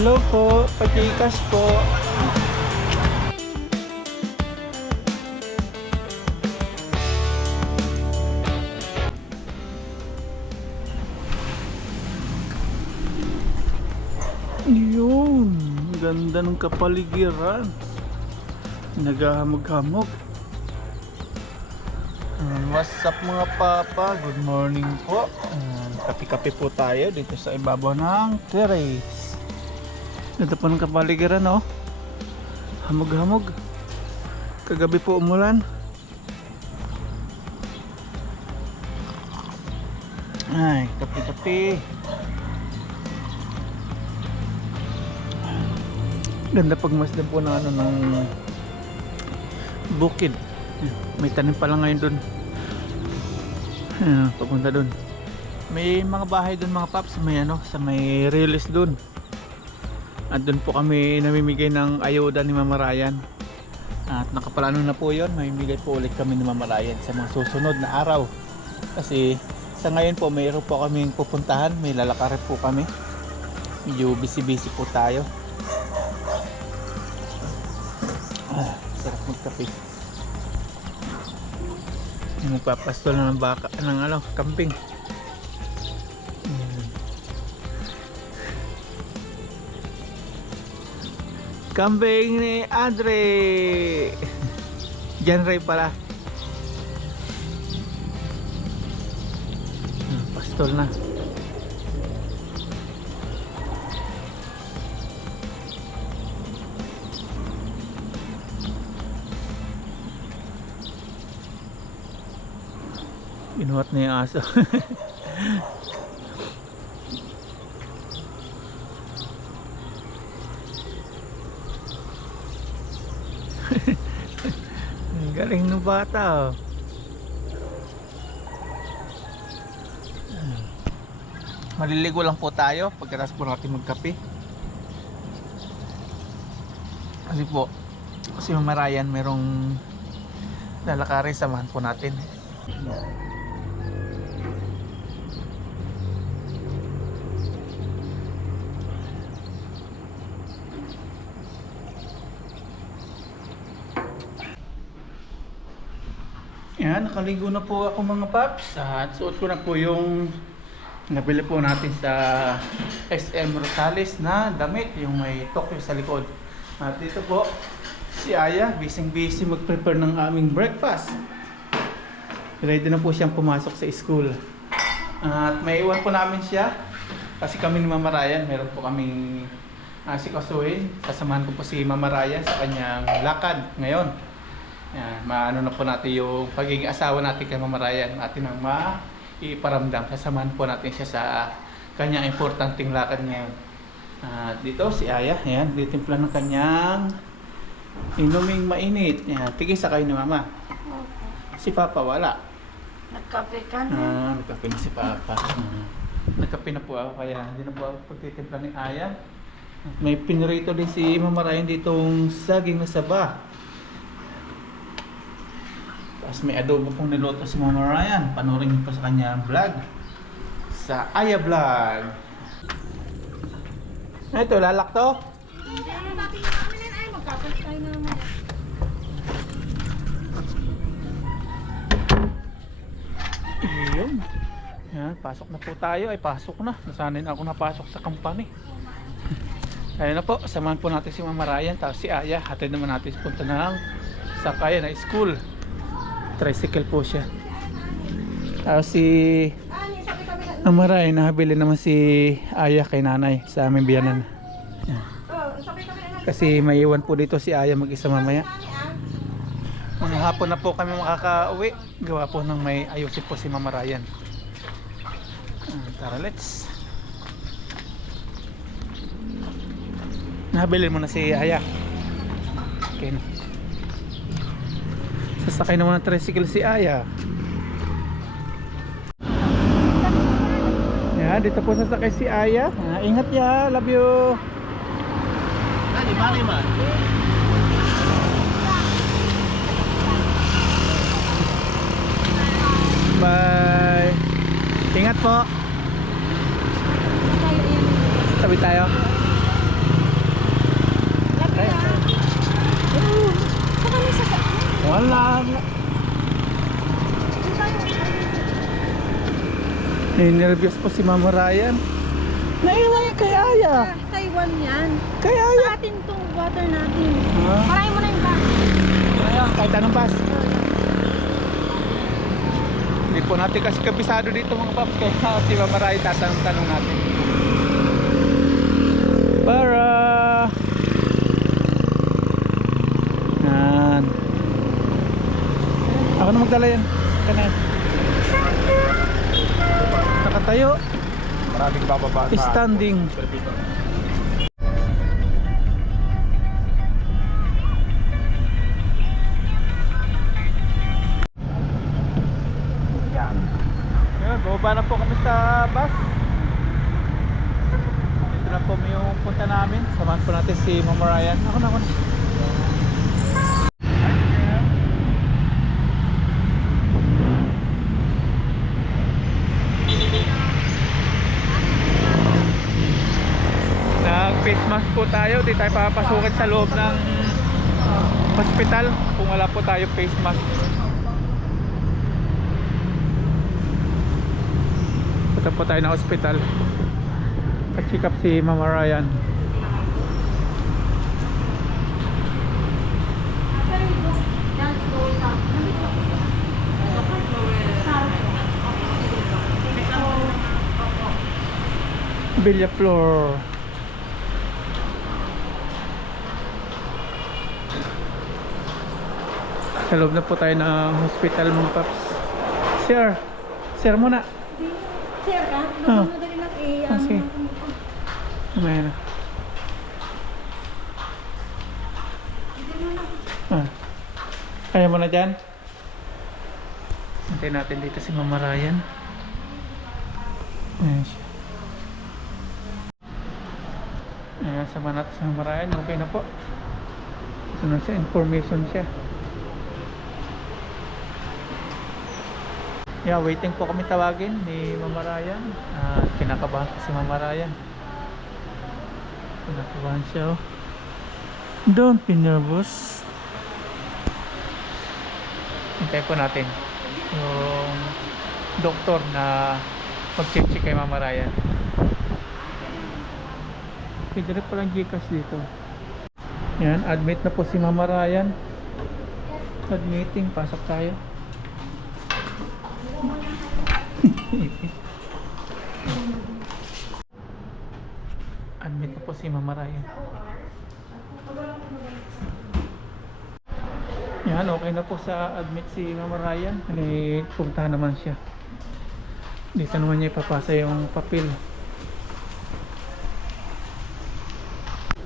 Hello po, patikas po. Yun, ganda ng kapaligiran. Naghahamog-hamog. Um, what's up mga papa? Good morning po. Um, kape-kape po tayo dito sa ibabaw ng terrace. Ganda po ng kapaligiran oh. Hamog-hamog. Kagabi po umulan. Ay, kape-kape. Ganda pagmasdan po ng ano ng bukid. May tanim pala ngayon doon. Papunta doon. May mga bahay doon mga paps, may ano, sa may release doon. At doon po kami namimigay ng ayuda ni Mama Ryan. At nakapalano na po yon, mamimigay po ulit kami ni Mama Ryan sa mga susunod na araw. Kasi sa ngayon po mayroon po kaming pupuntahan, may lalakarin po kami. Medyo busy-busy po tayo. Ah, sarap magkape. Magpapastol na ng baka, ng ano, kambing. Kambing ni Andre! Jan Ray pala. Ah, Pastol na. Inuhat na yung aso. Ang galing ng bata oh. Maliligo lang po tayo pagkatapos po natin magkape. Kasi po, si Mama Ryan merong lalakarin samahan po natin. Yan, nakaligo na po ako mga paps. At suot ko na po yung nabili po natin sa SM Rosales na damit, yung may Tokyo sa likod. At dito po, si Aya, busy busy mag-prepare ng aming breakfast. Ready na po siyang pumasok sa school. At may iwan po namin siya. Kasi kami ni Mama Ryan, meron po kaming uh, si Kasuin. Sasamahan ko po si Mama Ryan sa kanyang lakad ngayon. Yan, maano na po natin yung pagiging asawa natin kay Mama Ryan. Atin ang maiparamdam. Sasamahan po natin siya sa kanyang importanteng lakad ngayon. At dito si Aya, ayan, ditimpla ng kanyang inuming mainit. Yan, tigil sa kayo ni Mama. Si Papa wala. Nagkape ka na. Ah, nagkape na si Papa. Ah, nagkape na po ako kaya hindi na po ako pagtitimpla ni Aya. May pinirito din si Mama Ryan ditong saging na saba. Tapos may adobo pong niluto si Mama Ryan. Panurin niyo po sa kanyang vlog. Sa Aya Vlog. Ito, lalak to? Namin yan. Na pasok na po tayo. Ay, pasok na. Nasanay na ako napasok sa company. Ayun na po, samahan po natin si Mama Ryan, tapos si Aya. Hatid naman natin punta ng sakaya na school. Tricycle po siya. Tapos si. Mama Ryan, nakabili naman si Aya kay nanay sa aming biyanan. Kasi may iwan po dito si Aya mag-isa mamaya. Ani, ah. Mga hapon na po kami makaka-uwi. Gawa po ng may ayusin po si Mama Ryan. Ah, tara, let's. Nabili mo na si Aya. Okay na. Sasakay naman ng tricycle si Aya. Yeah, dito po sasakay si Aya. Ah, ingat ya, love you. Nani, mali man. Bye. Ingat po. Tabi tayo. Na... Nervyos po si Mama Ryan. Naiwan niya kay Aya. Taiwan yan. Kay Aya. Sa atin tong water natin. Ah, Parahin mo na yung bag. kaya, kahit anong bus. Hindi po natin kasi kabisado dito mga paps. Kaya si Mama Ryan tatanong-tanong natin. Para. Yan. Ako na magdala yan. Kana. Nakatayo. Maraming bababa Standing. Yan. Ngayon, bababa na po kami sa bus. Ito na po yung punta namin. Samahan po natin si Mama Ryan. Ako na, ako na. Nag face mask po tayo. Papasukin sa loob ng hospital kung wala po tayo face mask. Punta po tayo ng hospital. Pa-check up si Mama Ryan. Villa Floor. Sa loob na po tayo ng hospital mga paps. Sir, sir muna. Sir, ka? Ah. Madali lang eh. Ah, sige. Mamaya na. Ah. Kaya mo na dyan? Hintayin natin dito si Mama Ryan. Ayan siya. Ayan, sama natin si Mama Ryan. Okay na po. Ito na siya, information siya. Yeah, waiting po kami tawagin ni Mama Ryan. Ah, kinakabahan po si Mama Ryan. Kinakabahan siya. oh. Don't be nervous. Hintayin po natin yung doktor na mag-check kay Mama Ryan. Okay, direct po lang Gcash dito. Yan, admit na po si Mama Ryan. Admitting, pasok tayo. Admit na po si Mama Ryan. Yan, okay na po sa admit si Mama Ryan. Hani, punta naman siya. Dito naman niya ipapasa yung papel.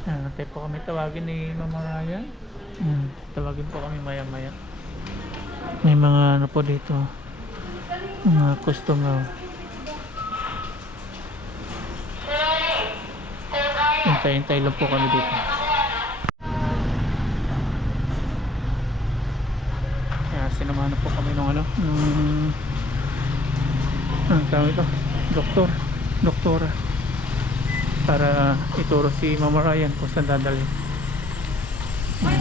Yan, antay po kami tawagin ni Mama Ryan. Hmm, tawagin po kami maya maya. May mga ano po dito. Mga customer. Hintay-hintay lang po kami dito. Kaya sinamahan na po kami ng ano, ng ang tawag ito, doktor, doktora para ituro si Mama Ryan kung saan dadalhin.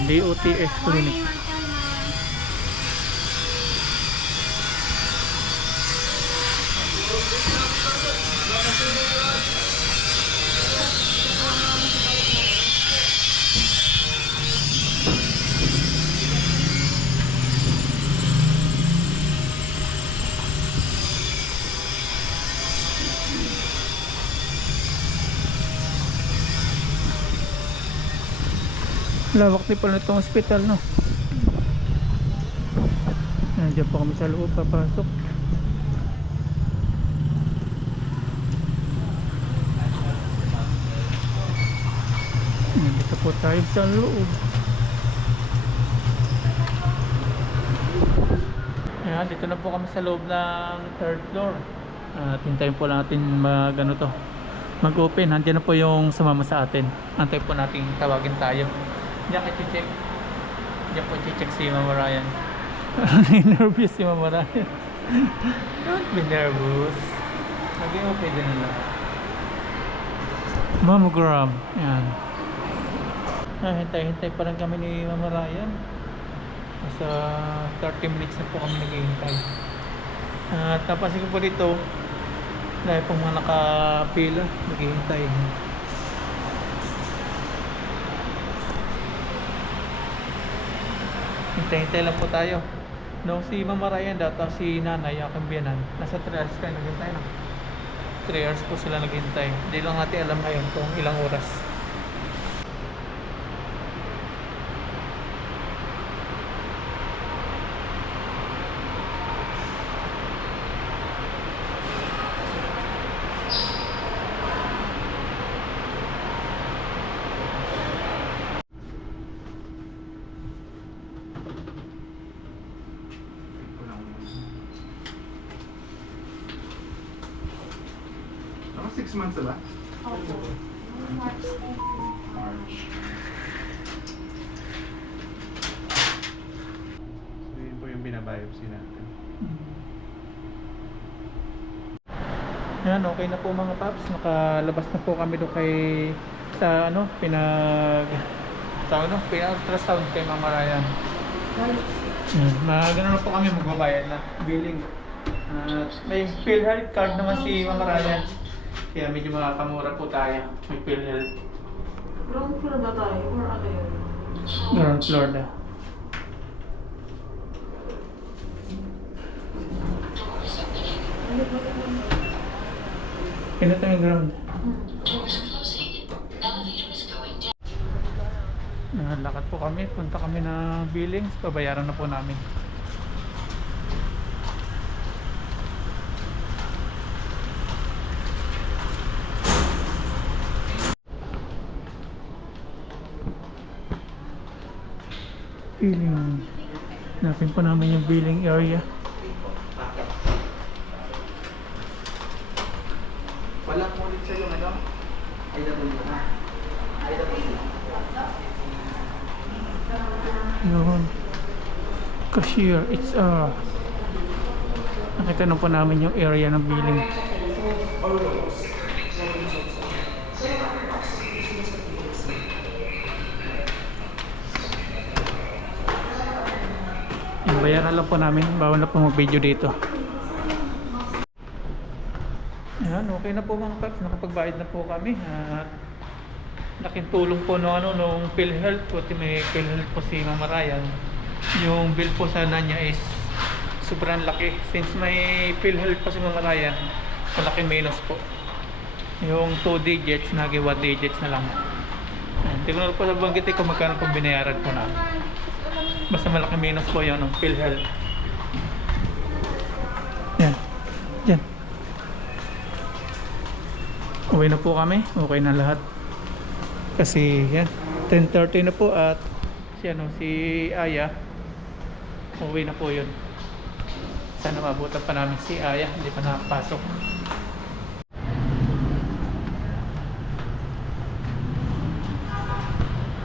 DOTS clinic. Lawak din pala itong hospital, no? Nandiyan po kami sa loob, papasok. Nandito po tayo sa loob. Ayan, dito na po kami sa loob ng third floor. At hintayin po natin mag ano to, mag-open. Nandiyan na po yung sumama sa atin. Antay po natin tawagin tayo. Diyan ka check. Diyan po check si Mama Ryan. nervous si Mama Ryan. Don't be nervous. Maging okay din na lang. Mammogram. Yan. Ah, hintay-hintay pa lang kami ni Mama Ryan. Nasa 30 minutes na po kami naghihintay. At napansin ko po dito, dahil po mga nakapila, naghihintay. Hintay-hintay lang po tayo. Nung si Mama Ryan daw, si Nanay, aking biyanan, nasa 3 hours kayo naghintay na. 3 hours po sila naghintay. Hindi lang natin alam ngayon kung ilang oras. 6 months na ba? Opo. March. March. So yun po yung binabiopsy natin. Yan, okay na po mga paps. Nakalabas na po kami doon kay sa ano, pinag sa ano, pinag-ultrasound kay Mama Ryan. Yan, magano na po kami magbabayad na billing. At may PhilHealth card naman si Mama Ryan. Kaya medyo makakamura po tayo. May PhilHealth. Ground floor ba tayo? Or ano yun? Ground floor na. Pinata yung ground. Nakalakad po kami, punta kami na billings, pabayaran na po namin. Billing. Napin po namin yung billing area. Walang ulit sa yung ano? IW na. Yun. Cashier, it's uh Nakita na po namin yung area ng billing. Bayaran lang po namin. Bawal na po mag-video dito. Ayan, okay na po mga paps. Nakapagbayad na po kami. At laking tulong po no ano nung PhilHealth po may PhilHealth po si Mama Ryan yung bill po sana niya is sobrang laki since may PhilHealth po si Mama Ryan malaki minus po yung 2 digits naging 1 digits na lang hindi ko na po nabanggit kung magkano po binayaran po na basta malaki minus po yun ng PhilHealth. Yan. Yan. Uwi na po kami. Okay na lahat. Kasi yan. 10.30 na po at si ano si Aya. Uwi na po yun. Sana mabutan pa namin si Aya. Hindi pa nakapasok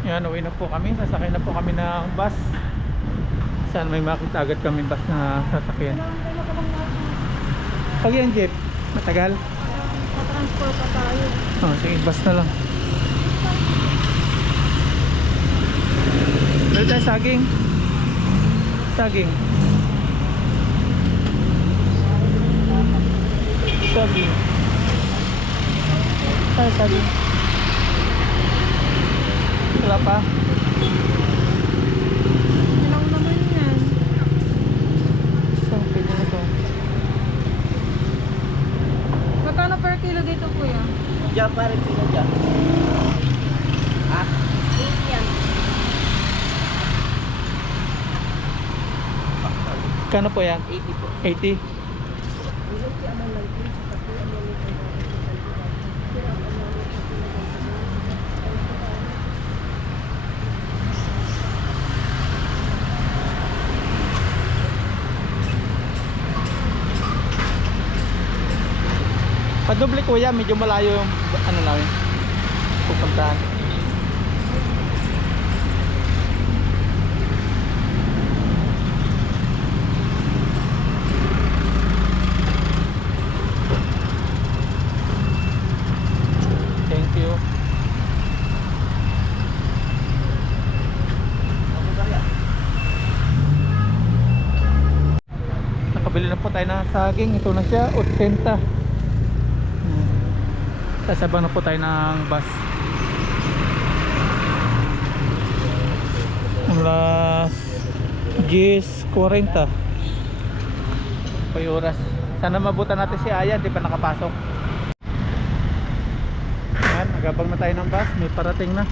yan uwi na po kami sasakay na po kami ng bus sana may makita agad kami bus na sasakyan pag yan jeep matagal Pa-transport pa tayo. oh, sige bus na lang Dali tayo saging. Saging. Saging. Tayo saging. Wala pa. Ilang naman yan? So, pwede na to. Magkano per kilo dito kuya? Diyan pa rin sila dyan. Ha? Kano po yan? 80 po. 80? Padoble kuya, medyo malayo yung ano namin. Pupuntahan. Thank you. Ba yan? po tayo ng saging. Ito na siya, 80. Hmm. Sasabang na po tayo ng bus. Alas 10.40. Pa yung oras. Sana mabutan natin si Aya, di pa nakapasok. Yan, nagabang na tayo ng bus. May parating na.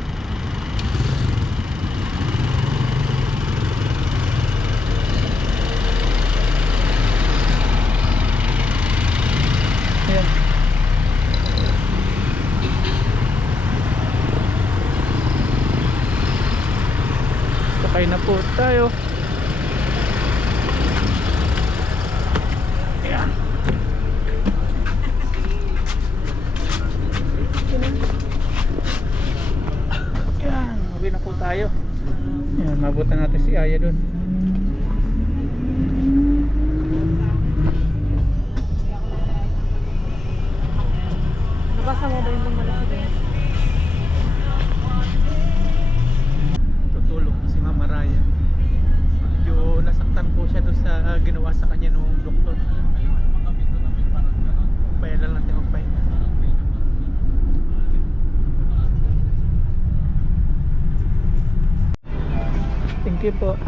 You po.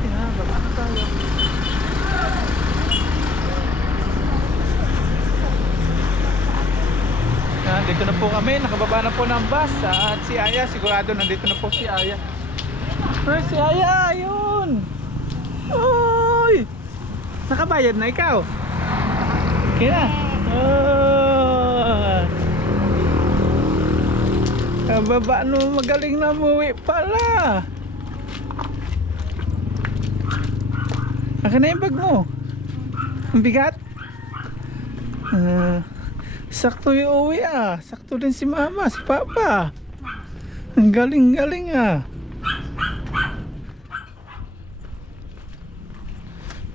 Yan, baba na tayo. Ah, dito na po kami, nakababa na po ng bus ah, at si Aya, sigurado nandito na po si Aya. Pero si Aya, ayun! Uy! Nakabayad na ikaw? Kaya na? Oh! Kababa no, magaling na umuwi pala! Akin na yung bag mo. Ang bigat. Ah, sakto yung uwi ah. Sakto din si mama, si papa. Ang galing-galing ah.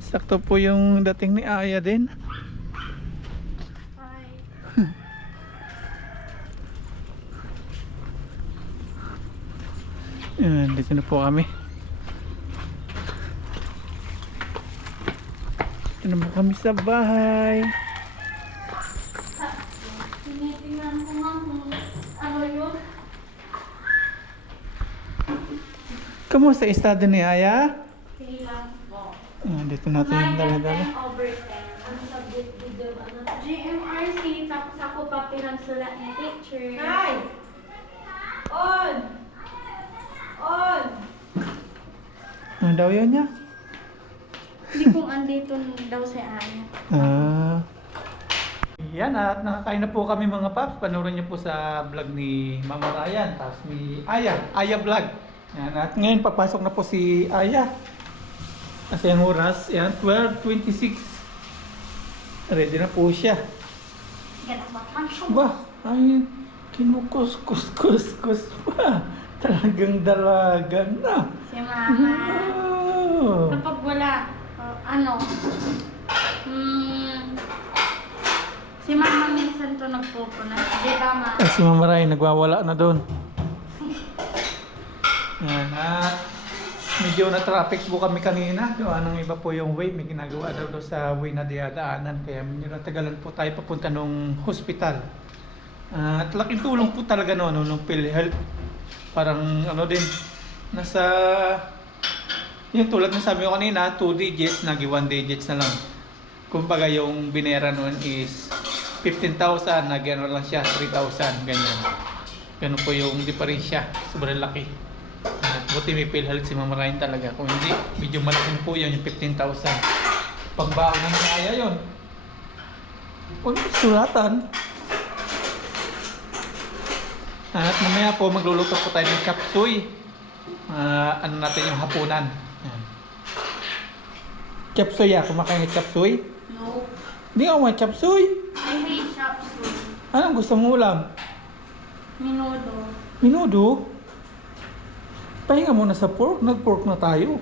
Sakto po yung dating ni Aya din. Yan, dito na po kami. Dito na po kami sa bahay. Tinitingnan ko nga kung ano yun. Kamusta estado ni Aya? Kailan po. Yan, dito natin yung dala-dala. Ano subject video? Ano? GMRC. Tapos ako pa pinagsulat ni teacher. Nay! On! On! Ano daw yun niya? Hindi kung andito daw si Aya. Ah. Yan at nakakain na po kami mga paps. Panoorin niyo po sa vlog ni Mama Ryan. Tapos ni Aya. Aya Vlog. Yan at ngayon papasok na po si Aya. Kasi ang oras, yan, 12.26. Ready na po siya. Ganang. Ba, ay, kinukus-kus-kus-kus pa. Talagang dalaga na. Si Mama. Oh. Kapag wala, uh, ano, hmm, si Mama minsan to nagpupunas. Di ba, Ma? Ay, si Mama Ray, nagwawala na doon. Yan, at medyo na traffic po kami kanina. Gawa ng iba po yung way. May ginagawa daw doon sa way na diadaanan. Kaya medyo natagalan po tayo papunta nung hospital. at laking tulong po talaga no, no, nung PhilHealth. Parang ano din, nasa... Yung tulad ng sabi ko kanina, 2 digits, nagi 1 digits na lang. Kumbaga yung binera noon is 15,000, nag ano lang siya, 3,000, ganyan. Ganun po yung diferensya, sobrang laki. At buti may PhilHealth si Mama Ryan talaga. Kung hindi, medyo malaking po yun, yung 15,000. Pagbaon ng kaya yun. Mo sulatan. At mamaya po magluluto po tayo ng chop suey. Ah, ano natin yung hapunan. Yan. Chop suey ah, kumakain ng chop suey? No. Hindi ako may chop suey. I hate chop suey. Anong gusto mo ulam? Minudo. Minudo? Pahinga muna sa pork. Nag-pork na tayo.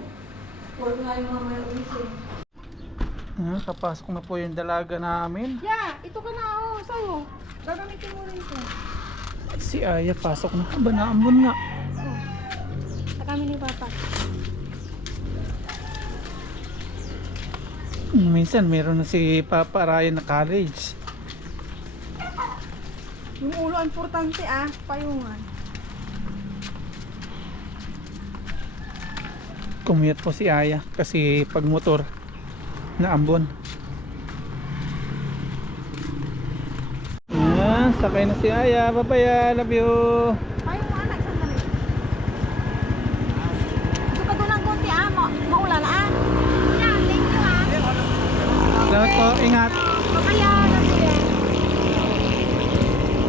Huwag nga yung ulit eh. Ah, kapasok na po yung dalaga namin. Yeah, ito ka na oh, sa'yo. Gagamitin mo rin ito. Si Aya pasok na. Aba, naambon nga. Sa kami ni Papa. Minsan meron na si Papa Ryan na college. Yung ulo, importante ah. Payungan. Commute po si Aya kasi pag motor na ambon. Ayan, sakay na si Aya. Ah. love you. Payungan, nagsandali. Gusto ka doon ng konti ah. Ma maulan ah. Yeah, thank you ah. Salamat po, ingat. Makaya, love you.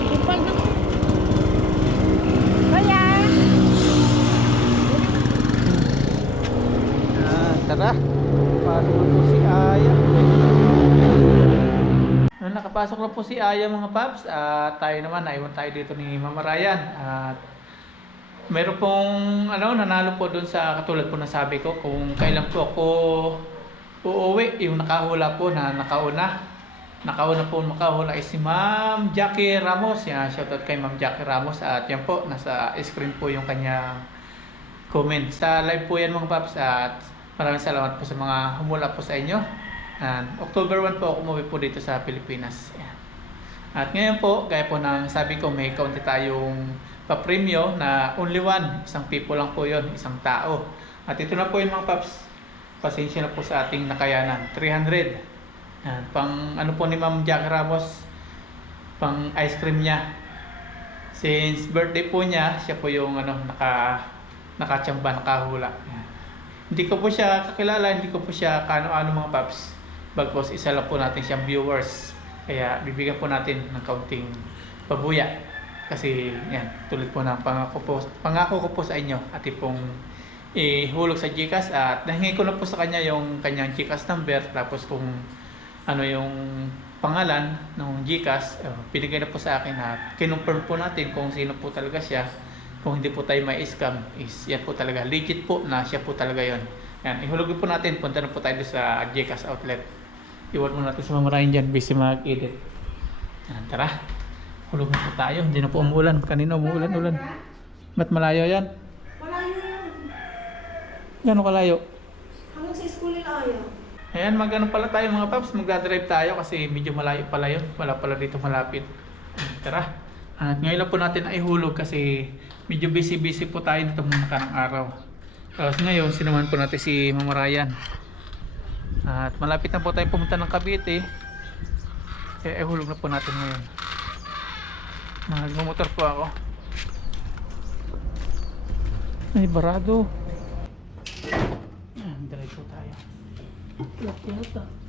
Kupal na. Kaya. Ah, tara. Pasok po si Aya. Nakapasok na po si Aya mga paps, at tayo naman, naiwan tayo dito ni Mama Ryan. At meron pong ano, nanalo po dun sa katulad po na sabi ko kung kailan po ako uuwi, yung nakahula po na nakauna. Nakauna po makahula is si Ma'am Jackie Ramos. Yan, shoutout kay Ma'am Jackie Ramos. At yan po, nasa screen po yung kanyang comment. Sa live po yan mga paps at maraming salamat po sa mga humula po sa inyo. And October 1 po ako umuwi po dito sa Pilipinas. Yan. At ngayon po, gaya po ng sabi ko, may kaunti tayong papremyo na only one. Isang people lang po yon isang tao. At ito na po yung mga paps. Pasensya na po sa ating nakayanan. 300. Yan. Pang ano po ni Ma'am Jack Ramos, pang ice cream niya. Since birthday po niya, siya po yung ano, naka, nakachamba, nakahula. Yan. Hindi ko po siya kakilala, hindi ko po siya kano-ano mga paps. Bagkos isa lang po natin siyang viewers. Kaya bibigyan po natin ng kaunting pabuya. Kasi yan, tulad po ng pangako po, pangako ko po sa inyo at pong ihulog sa Gcash at nahingi ko na po sa kanya yung kanyang Gcash number tapos kung ano yung pangalan ng Gcash, uh, pinigay na po sa akin at kinonfirm po natin kung sino po talaga siya. Kung hindi po tayo may scam, is yan po talaga. Legit po na siya po talaga yon. Yan, ihulog po natin. Punta na po tayo sa Gcash outlet. Iwan mo natin sa mga Ryan dyan, busy mag-edit. Yan, tara. Hulog na po tayo. Hindi na po umuulan. Kanina umuulan-ulan. Ba't malayo yan? Wala yun. Gano'ng kalayo? Hanggang sa school nila ayaw. Ayan, magano pala tayo mga paps, magdadrive tayo kasi medyo malayo pala yun. Wala pala dito malapit. Tara. At ngayon lang po natin ay hulog kasi medyo busy-busy po tayo dito mga kanang araw. Tapos ngayon, sinuman po natin si Mama Ryan. At malapit na po tayo pumunta ng Cavite. Kaya ay hulog na po natin ngayon. Nagmumotor po ako. Ay, barado. Drive po tayo. Lock yata.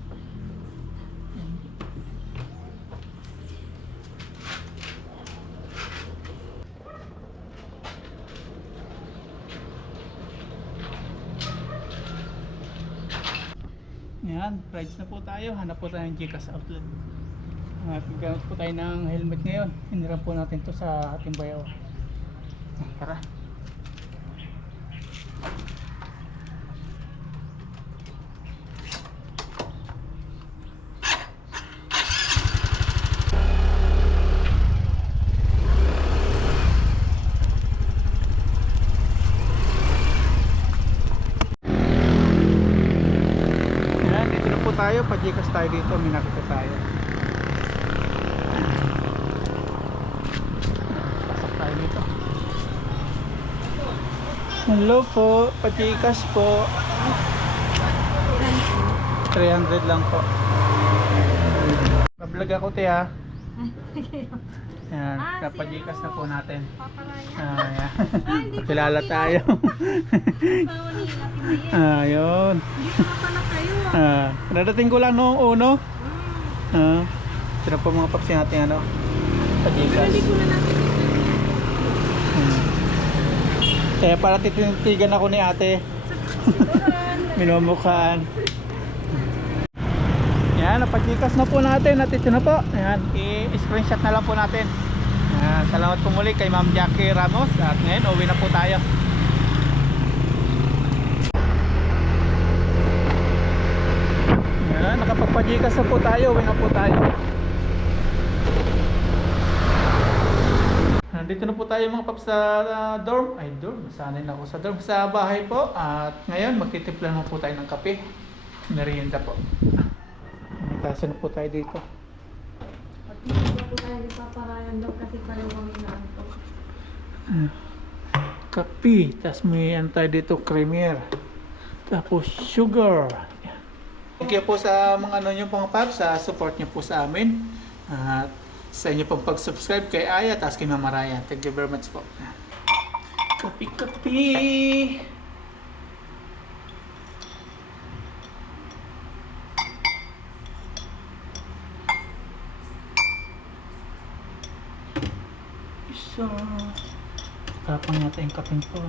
Yan, rides na po tayo. Hanap po tayo ng Gcash outlet. Gamit po tayo ng helmet ngayon. Hiniram po natin to sa ating bayaw. Tara. Yan, dito na po tayo. Pa-Gcash tayo dito. May nakita tayo. Pasok tayo dito. Hello po. Pa-Gcash po. 300 lang po. Mablog ako te ha. Yan, Ah, kapa-Gcash na po natin. Paparayan. Ah, yan. hindi ko Kilala tayo. Ayun. Ah, nadating ko lang noong uno. Hmm. Ah, sino po mga paps natin ano? Hmm. Kaya para titintigan ako ni ate. Minumukhaan. Yan, napag-Gcash na po natin at ito na po. Yan, i-screenshot na lang po natin. Yan, salamat po muli kay Ma'am Jackie Ramos at ngayon uwi na po tayo. Yan, nakapagpa-Gcash na po tayo, uwi na po tayo. Nandito na po tayo mga paps sa uh, dorm. Ay, dorm. Nasanay na ako sa dorm. Sa bahay po. At ngayon, magtitimpla naman po tayo ng kape. Merienda po. Pitasan na po tayo dito. Pag hindi po tayo di paparayan daw kasi kami na ito. Kapi. Tapos may tayo dito, creamer. Tapos sugar. Thank you po sa mga ano nyo pong paps, sa support nyo po sa amin. At sa inyo pong pag-subscribe kay Aya, tapos kay Mama Ryan. Thank you very much po. Yan. Isa. Tapang yata yung kaping ko.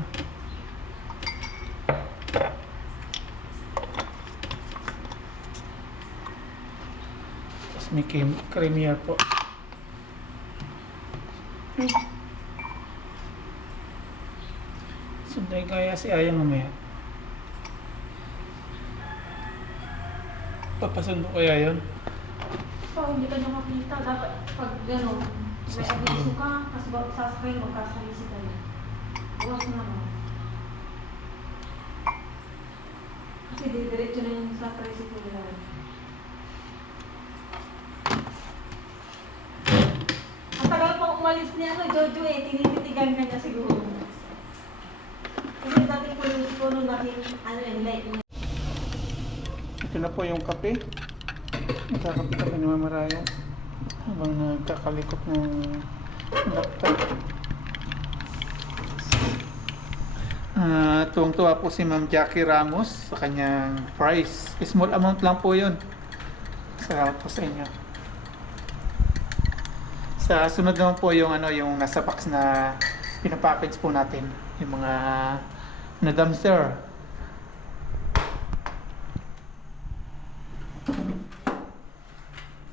Tapos may cream, creamier po. Sunday kaya si Aya mamaya. Papasundo kaya yun? So, hindi ka nyo makita. Dapat pag gano'n, may abiso ka, kasi ba sa screen mo, kasalisi ka na. Bukas na mo. Kasi didiretso na yung sa tricycle nila. Ang tagal pang umalis ni ano, Jojo eh, tinititigan ka niya siguro. Kasi dating pulis ko nung dating, ano yun, light niya. Ito na po yung kape. Magkakape kami ni Mama Raya habang nagkakalikot ng laptop. Ah, tuwang-tuwa po si Ma'am Jackie Ramos sa kanyang price. Small amount lang po yun. Salamat po sa inyo. Sa sunod naman po yung ano yung nasa box na pinapackage po natin yung mga na dumpster.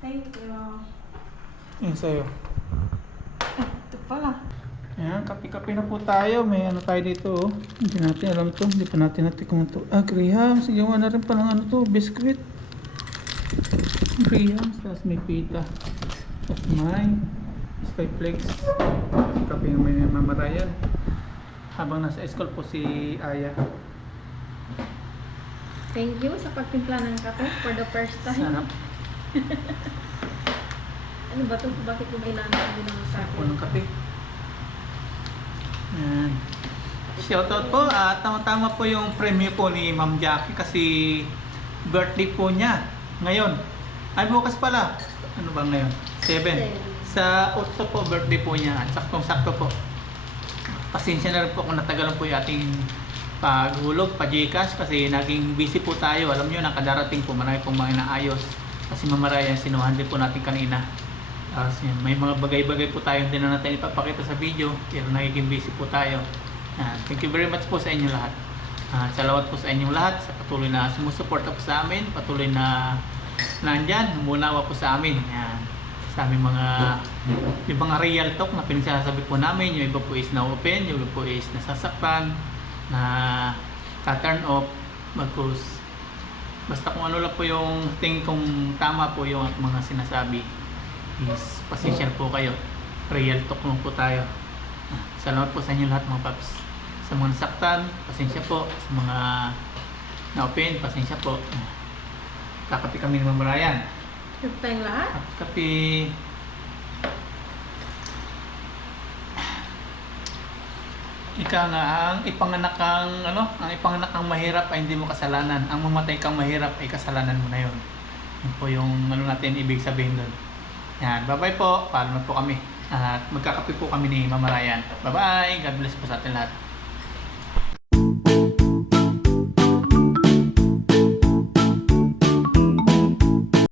Thank you. Yun sa'yo. Ito pala. Ayan, kape-kape na po tayo. May ano tayo dito, oh. Hindi natin alam to. Hindi pa natin natin to. Ah, Graham. Sige, na rin palang ano to. Biscuit. Graham. Tapos may pita. Tapos may Skyflex. Kape yung may mamarayan. Habang nasa school po si Aya. Thank you sa pagtimpla ng kape for the first time. Sarap Ano ba to? Bakit mo kailangan din naman sa akin? ng kape. Ayan. Shoutout po at tama-tama po yung premiere po ni Ma'am Jackie kasi birthday po niya ngayon. Ay bukas pala. Ano ba ngayon? 7. Seven. Sa 8 po birthday po niya at saktong-sakto po. Pasensya na rin po kung natagalan po yung ating paghulog, pa-Gcash kasi naging busy po tayo. Alam niyo nakadarating po marami pong mga inaayos. Kasi mamarayan sinuhan din po natin kanina. Tapos yan, may mga bagay-bagay po tayo hindi na natin ipapakita sa video pero nagiging busy po tayo. Yan. Thank you very much po sa inyo lahat. Ah, salawat po sa inyong lahat sa patuloy na sumusuporta po sa amin, patuloy na nandyan, humunawa po sa amin. Yan. Sa aming mga yung real talk na pinagsasabi po namin, yung iba po is na-open, yung iba po is nasasaktan, na ka-turn off, magkus basta kung ano lang po yung tingin kong tama po yung mga sinasabi is pasensya na po kayo real talk lang po tayo salamat po sa inyo lahat mga paps sa mga nasaktan, pasensya po sa mga na-open, pasensya po kakapi kami ni Mama Ryan tayong lahat? kapi Ika nga, ang ipanganak kang, ano, ang ipanganak kang mahirap ay hindi mo kasalanan. Ang mamatay kang mahirap ay kasalanan mo na yun. Yun po yung, ano natin, ibig sabihin doon. Yan, bye-bye po. Paalam po kami. At magkakape po kami ni Mama Ryan. Bye-bye. God bless po sa atin lahat.